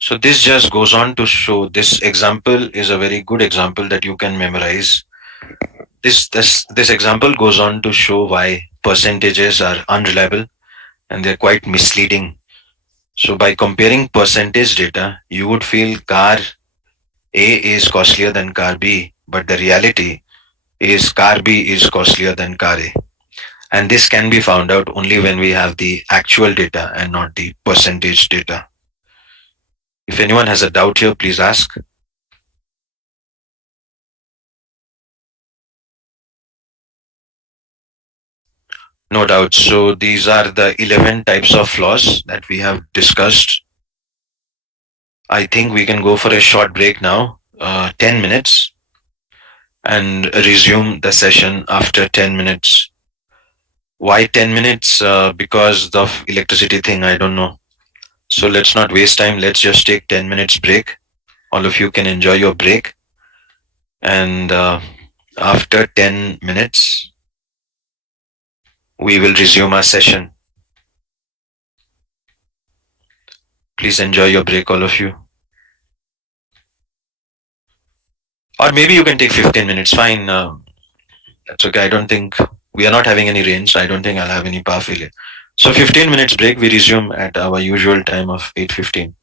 So this just goes on to show this example is a very good example that you can memorize. This example goes on to show why percentages are unreliable and they're quite misleading. So by comparing percentage data, you would feel car A is costlier than car B, but the reality is car B is costlier than car A. And this can be found out only when we have the actual data and not the percentage data. If anyone has a doubt here, please ask. No doubt. So these are the 11 types of flaws that we have discussed. I think we can go for a short break now, 10 minutes, and resume the session after 10 minutes. Why 10 minutes? Because of electricity thing, I don't know. So let's not waste time. Let's just take 10 minutes break. All of you can enjoy your break. And after 10 minutes, we will resume our session. Please enjoy your break, all of you. Or maybe you can take 15 minutes. Fine. That's okay. I don't think we are not having any rain, so I don't think I'll have any power failure. So 15 minutes break. We resume at our usual time of 8:15.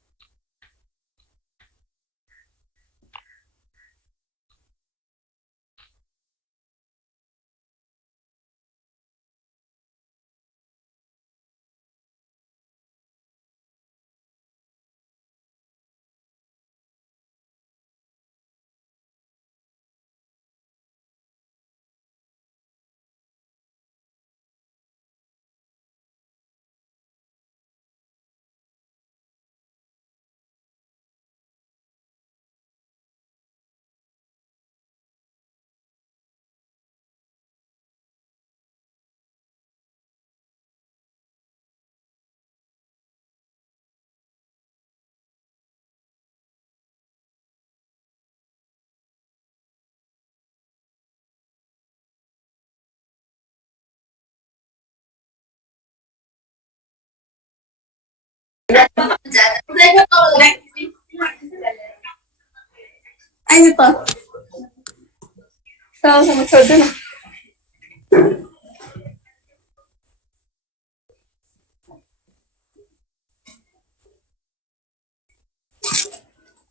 Ano to? Sa sunod na.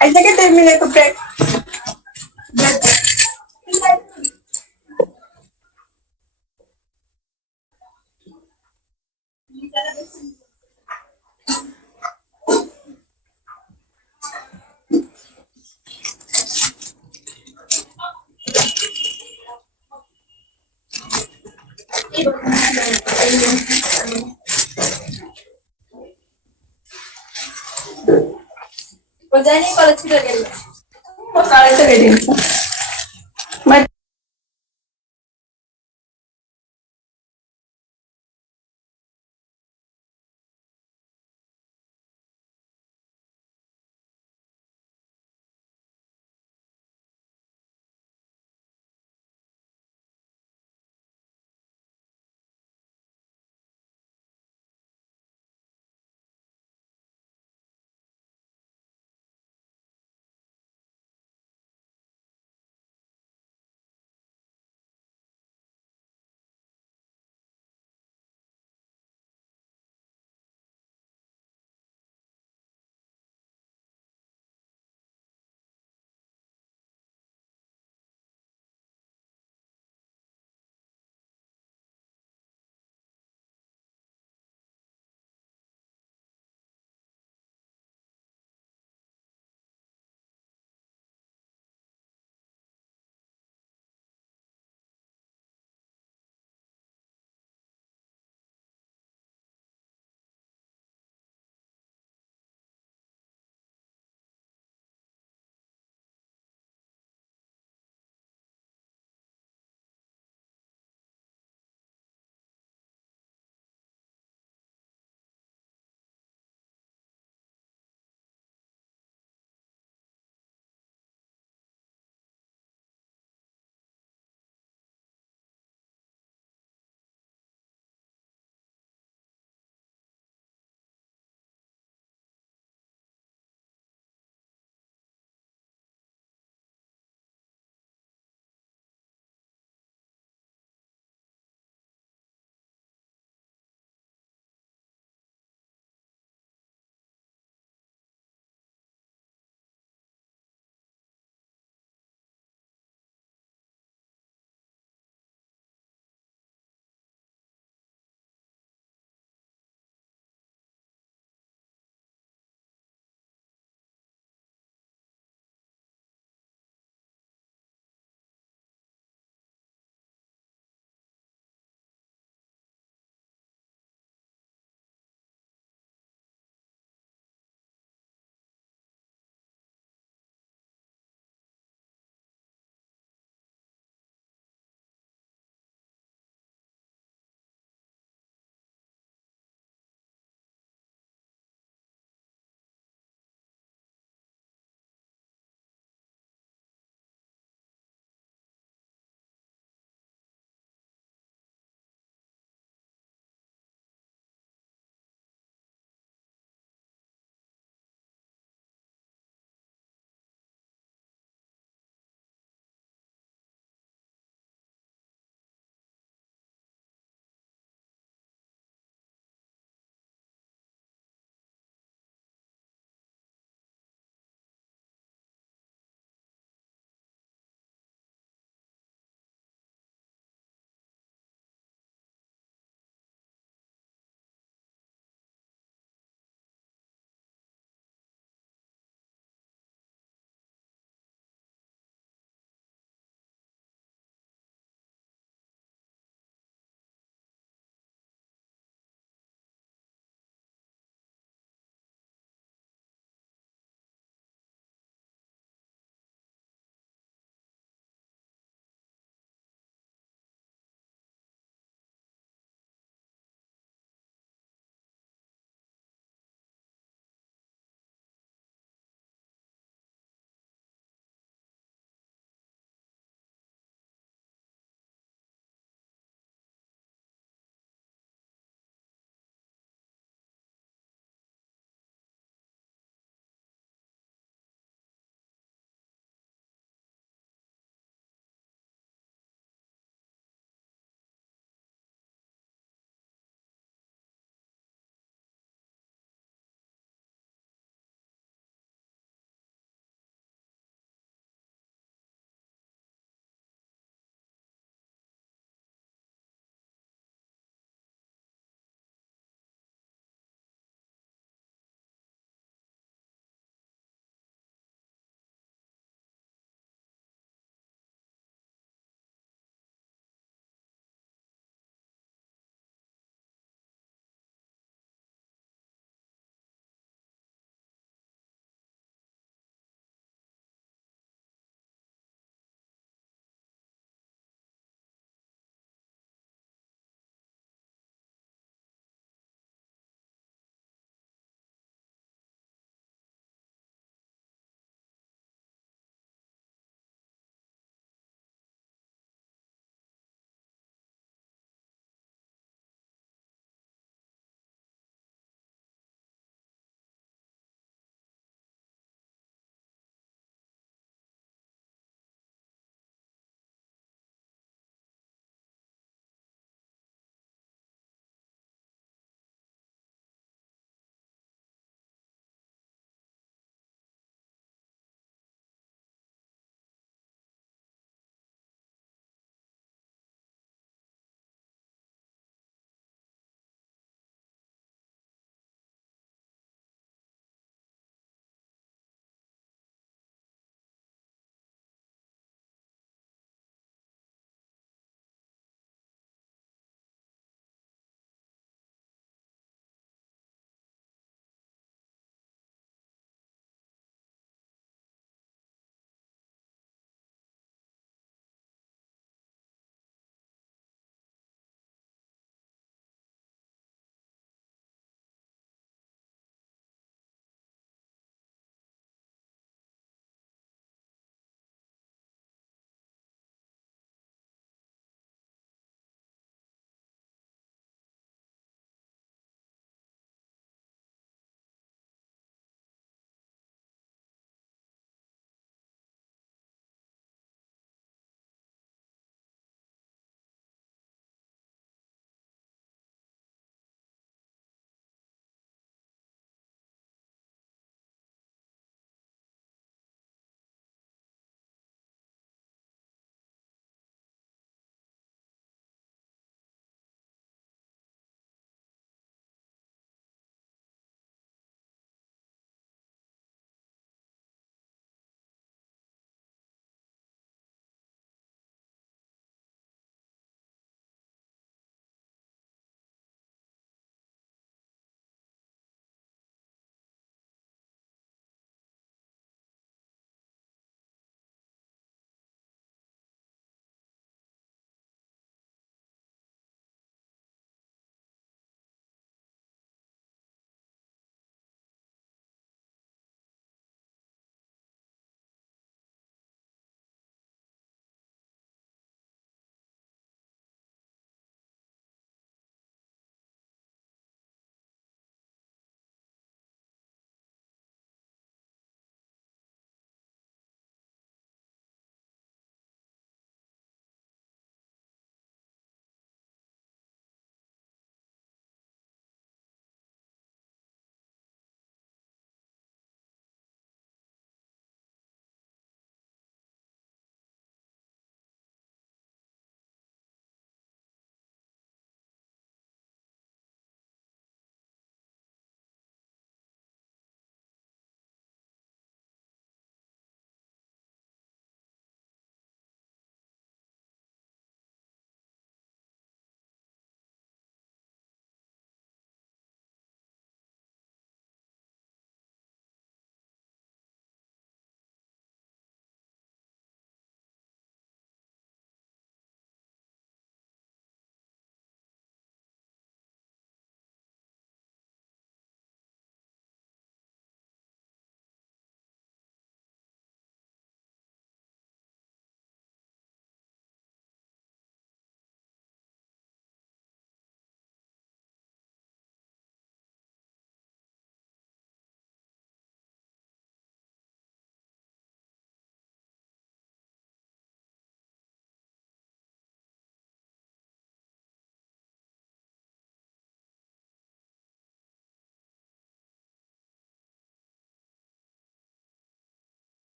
Ay, nag-terminate ko, break. Pagdani pala sila ganyan. Pagkala ito ganyan.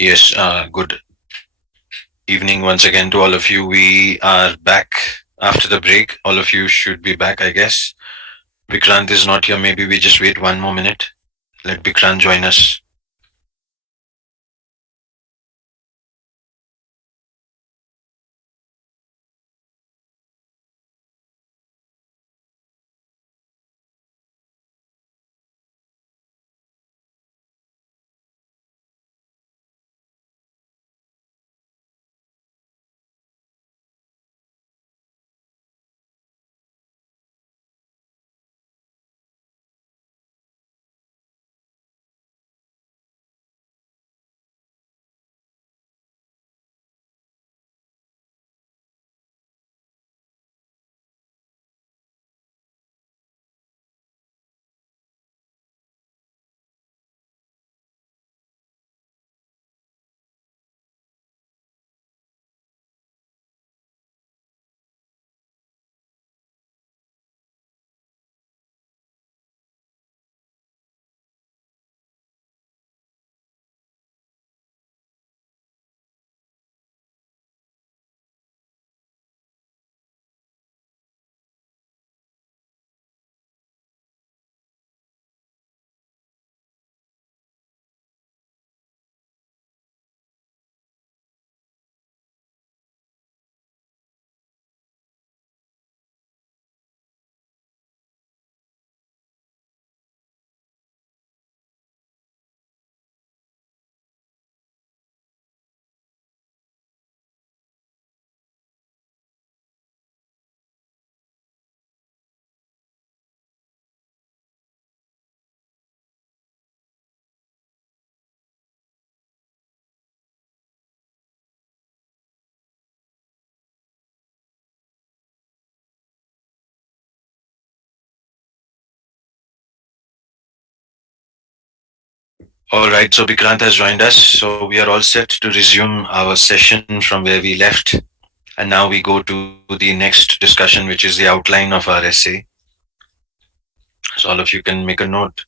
Yes, good evening once again to all of you. We are back after the break. All of you should be back, I guess. Vikrant is not here. Maybe we just wait one more minute. Let Vikrant join us. All right, so Vikrant has joined us. So we are all set to resume our session from where we left. And now we go to the next discussion, which is the outline of our essay. So all of you can make a note.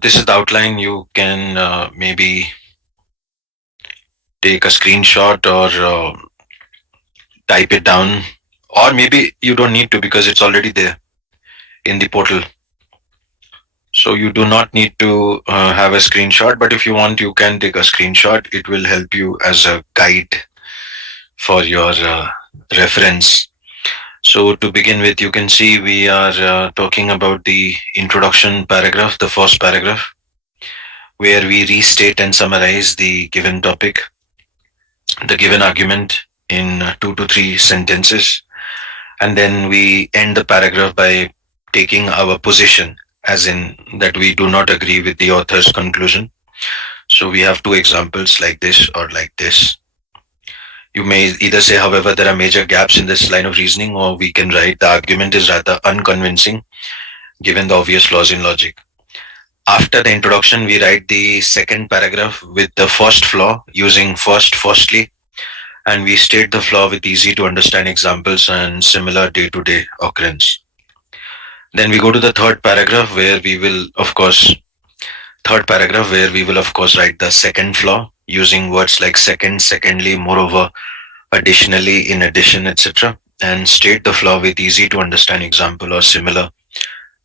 This is the outline. You can maybe take a screenshot or type it down, or maybe you don't need to because it's already there in the portal. So you do not need to have a screenshot, but if you want, you can take a screenshot. It will help you as a guide for your reference. So to begin with, you can see we are talking about the introduction paragraph, the first paragraph, where we restate and summarize the given topic, the given argument in 2 to 3 sentences, and then we end the paragraph by taking our position, as in that we do not agree with the author's conclusion. So we have two examples like this or like this. You may either say, however, there are major gaps in this line of reasoning, or we can write the argument is rather unconvincing given the obvious flaws in logic. After the introduction, we write the second paragraph with the first flaw using firstly, and we state the flaw with easy to understand examples and similar day to day occurrence. Then we go to the third paragraph where we will of course write the second flaw using words like second, secondly, moreover, additionally, in addition, etc., and state the flaw with easy to understand example or similar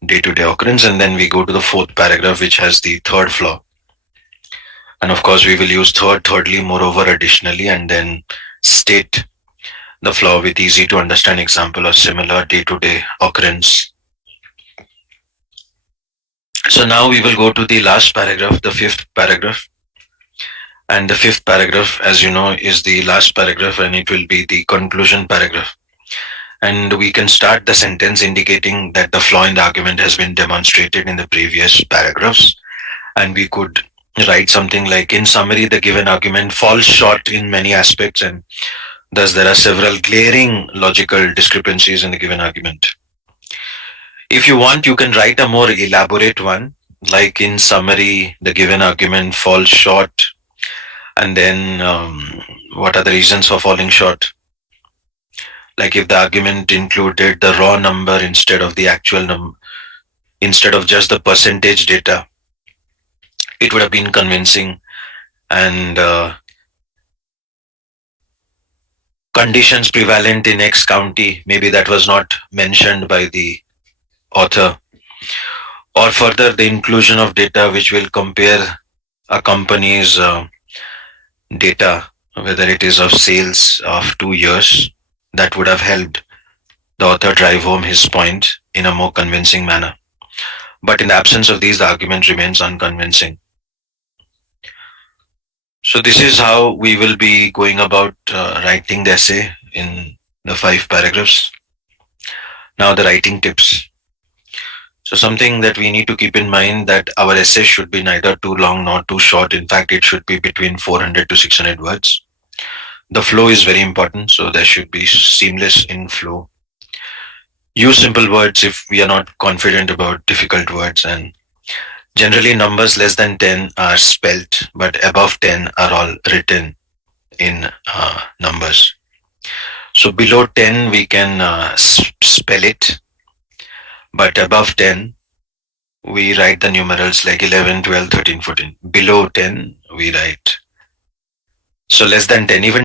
day to day occurrence. And then we go to the fourth paragraph, which has the third flaw. And of course, we will use third, thirdly, moreover, additionally, and then state the flaw with easy to understand example or similar day to day occurrence. So now we will go to the last paragraph, the fifth paragraph. And the fifth paragraph, as you know, is the last paragraph and it will be the conclusion paragraph. And we can start the sentence indicating that the flaw in the argument has been demonstrated in the previous paragraphs. And we could write something like, in summary, the given argument falls short in many aspects, and thus there are several glaring logical discrepancies in the given argument. If you want, you can write a more elaborate one, like in summary, the given argument falls short, and then what are the reasons for falling short? Like if the argument included the raw number instead of the actual number, instead of just the percentage data, it would have been convincing. And conditions prevalent in X county, maybe that was not mentioned by the author. Or further, the inclusion of data which will compare a company's data, whether it is of sales of 2 years, that would have helped the author drive home his point in a more convincing manner. But in the absence of these, the argument remains unconvincing. So, this is how we will be going about writing the essay in the 5 paragraphs. Now, the writing tips. So, something that we need to keep in mind that our essay should be neither too long nor too short. In fact, it should be between 400 to 600 words. The flow is very important, so there should be seamless in flow. Use simple words if we are not confident about difficult words, and generally numbers less than 10 are spelt, but above 10 are all written in numbers. So below 10 we can spell it, but above 10 we write the numerals like 11, 12, 13, 14. Below 10 we write. So less than 10, even